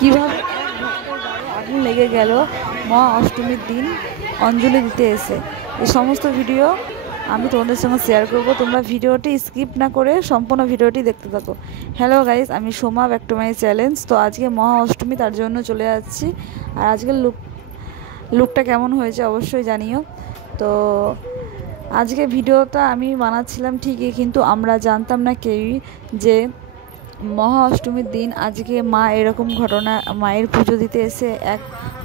কীভাবে আগুন লেগে গেল মহা অষ্টমীর দিন অঞ্জলি দিতে এসে। এই সমস্ত ভিডিও আমি তোমাদের সঙ্গে শেয়ার করব, তোমরা ভিডিওটি স্কিপ না করে সম্পূর্ণ ভিডিওটি দেখতে থাকো। হ্যালো গাইস, আমি Soma, back to my challenge. তো আজকে মহা অষ্টমী, তার জন্য চলে যাচ্ছি। আর আজকের লুকটা কেমন হয়েছে অবশ্যই জানিও। তো আজকে ভিডিওটা আমি বানাচ্ছিলাম ঠিকই, কিন্তু আমরা জানতাম না কেউই যে মহা অষ্টমীর দিন আজকে মা এরকম ঘটনা, মায়ের পুজো দিতে এসে এক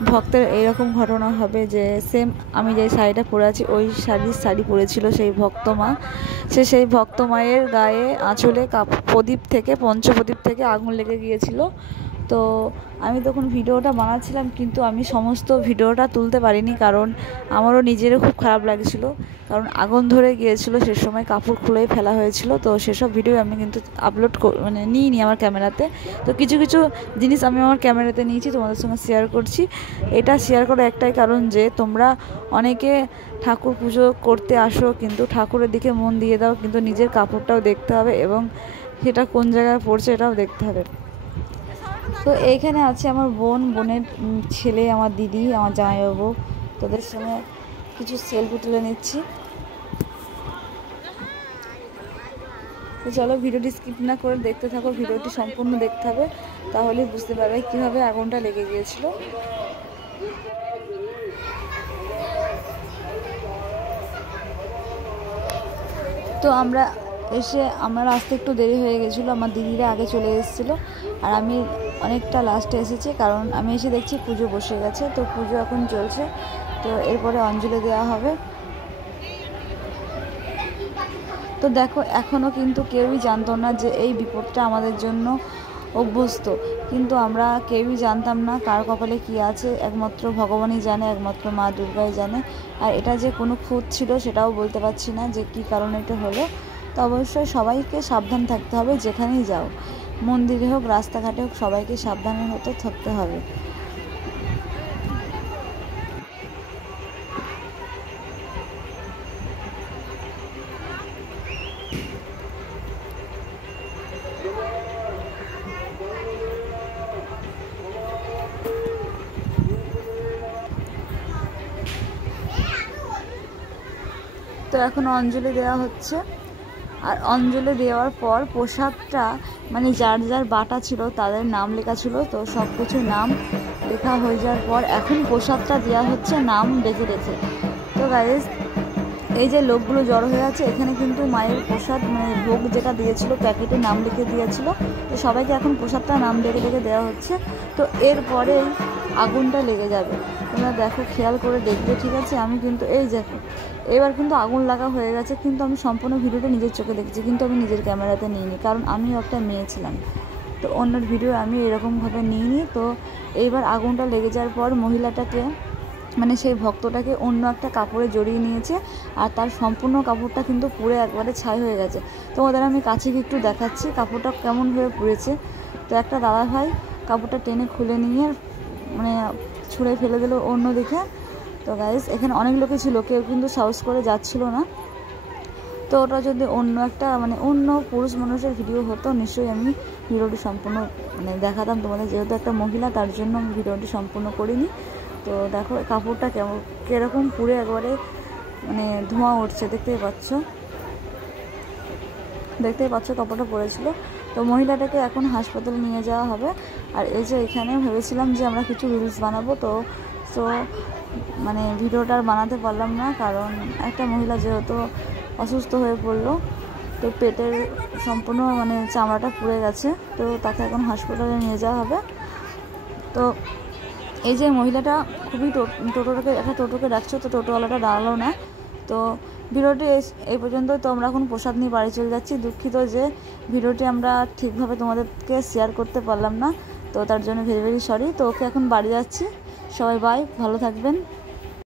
ভক্তের এইরকম ঘটনা হবে যে সেম আমি যে শাড়িটা পরে আছি ওই শাড়ি পরেছিল সেই ভক্ত মা। সেই ভক্ত মায়ের গায়ে আঁচলে প্রদীপ থেকে, পঞ্চপ্রদীপ থেকে আগুন লেগে গিয়েছিল। তো আমি তখন ভিডিওটা বানাচ্ছিলাম, কিন্তু আমি সমস্ত ভিডিওটা তুলতে পারিনি, কারণ আমারও নিজেরও খুব খারাপ লাগছিল, কারণ আগুন ধরে গিয়েছিল। সে সময় কাপড় খুলেই ফেলা হয়েছিল। তো সেসব ভিডিও আমি কিন্তু আপলোড নিইনি আমার ক্যামেরাতে। তো কিছু কিছু জিনিস আমি আমার ক্যামেরাতে নিয়েছি, তোমাদের সঙ্গে শেয়ার করছি। এটা শেয়ার করার একটাই কারণ যে তোমরা অনেকে ঠাকুর পুজো করতে আসো, কিন্তু ঠাকুরের দিকে মন দিয়ে দাও, কিন্তু নিজের কাপড়টাও দেখতে হবে এবং সেটা কোন জায়গায় পড়ছে এটাও দেখতে হবে। তো এইখানে আছে আমার বোনের ছেলে, আমার দিদি, আমার জামাইবাবু। তাদের সঙ্গে কিছু সেলফি তুলে নিচ্ছি। তো চলো ভিডিওটি স্কিপ না করে দেখতে থাকো, ভিডিওটি সম্পূর্ণ দেখতে হবে, তাহলে বুঝতে পারবে কীভাবে আগুনটা লেগে গিয়েছিল। তো আমার আসতে একটু দেরি হয়ে গেছিলো, আমার দিদিরা আগে চলে এসেছিলো আর আমি অনেকটা লাস্টে এসেছি, কারণ আমি এসে দেখছি পুজো বসে গেছে। তো পুজো এখন চলছে, তো এরপরে অঞ্জলি দেওয়া হবে। তো দেখো, এখনও কিন্তু কেউই জানতো না যে এই বিপদটা আমাদের জন্য অভ্যস্ত, কিন্তু আমরা কেউই জানতাম না কার কপালে কী আছে। একমাত্র ভগবানই জানে, একমাত্র মা দুর্গাই জানে। আর এটা যে কোনো খুঁত ছিল সেটাও বলতে পারছি না যে কী কারণে এটা হলো। তো অবশ্যই সবাইকে সাবধান থাকতে হবে, যেখানেই যাও, মন্দিরে হোক রাস্তাঘাটে হোক, সবাইকে সাবধানে হতে থাকতে হবে। তো এখন অঞ্জলি দেওয়া হচ্ছে, আর অঞ্জলি দেওয়ার পর প্রসাদটা মানে যার যার বাটা ছিল তাদের নাম লেখা ছিল। তো সব কিছু নাম লেখা হয়ে যাওয়ার পর এখন প্রসাদটা দেওয়া হচ্ছে নাম দেখে দেখে। তো গাইস, এই যে লোকগুলো জড়ো হয়ে আছে, এখানে কিন্তু মায়ের প্রসাদ মানে ভোগ যেটা দিয়েছিল প্যাকেটে নাম লিখে দিয়েছিল। তো সবাইকে এখন প্রসাদটা নাম দেখে দেখে দেওয়া হচ্ছে। তো এরপরেই আগুনটা লেগে যাবে, তোমরা দেখো, খেয়াল করে দেখবে, ঠিক আছে? আমি কিন্তু এই দেখো, এবার কিন্তু আগুন লাগা হয়ে গেছে, কিন্তু আমি সম্পূর্ণ ভিডিওটা নিজের চোখে দেখেছি, কিন্তু আমি নিজের ক্যামেরাতে নিইনি, কারণ আমিও একটা মেয়ে ছিলাম। তো অন্যের ভিডিও আমি এরকমভাবে নিইনি। তো এইবার আগুনটা লেগে যাওয়ার পর মহিলাটাকে মানে সেই ভক্তটাকে অন্য একটা কাপড়ে জড়িয়ে নিয়েছে, আর তার সম্পূর্ণ কাপড়টা কিন্তু পুড়ে একবারে ছাই হয়ে গেছে। তোমাদের আমি কাছে গিয়ে একটু দেখাচ্ছি কাপড়টা কেমনভাবে পুড়েছে। তো একটা দাদা ভাই কাপড়টা টেনে খুলে নিয়ে মানে ছুঁড়ে ফেলে দিল অন্য দিকে। তো গাইস, এখানে অনেক লোকই ছিল, কেউ কিন্তু সাহস করে যাচ্ছিল না। তো ওটা যদি অন্য একটা মানে অন্য পুরুষ মানুষের ভিডিও হতো, নিশ্চয়ই আমি ভিডিওটি সম্পূর্ণ মানে দেখাতাম তোমাদের। যেহেতু একটা মহিলা, তার জন্য আমি ভিডিওটি সম্পূর্ণ করিনি। তো দেখো কাপড়টা কীরকম পুড়ে একবারে মানে ধোঁয়া উঠছে, দেখতেই পাচ্ছ কাপড়টা পরেছিল। তো মহিলাটাকে এখন হাসপাতালে নিয়ে যাওয়া হবে। আর এই যে এখানে ভেবেছিলাম যে আমরা কিছু রিলস বানাবো, তো মানে ভিডিওটা আর বানাতে পারলাম না, কারণ একটা মহিলা যেহেতু অসুস্থ হয়ে পড়লো, তো পেটের সম্পূর্ণ মানে চামড়াটা পুড়ে গেছে। তো তাকে এখন হাসপাতালে নিয়ে যাওয়া হবে। তো এই যে মহিলাটা খুবই টোটোকে ডাকছো, তো টোটোওয়ালাটা দাঁড়ালো না। তো ভিডিওটি এই পর্যন্ত। তো আমরা এখন প্রসাদ নিয়ে বাড়ি চলে যাচ্ছি। দুঃখিত যে ভিডিওটি আমরা ঠিকভাবে তোমাদেরকে শেয়ার করতে পারলাম না, তো তার জন্য ভেরি ভেরি সরি। তো ওকে এখন বাড়ি যাচ্ছি। সবাই বাই, ভালো থাকবেন।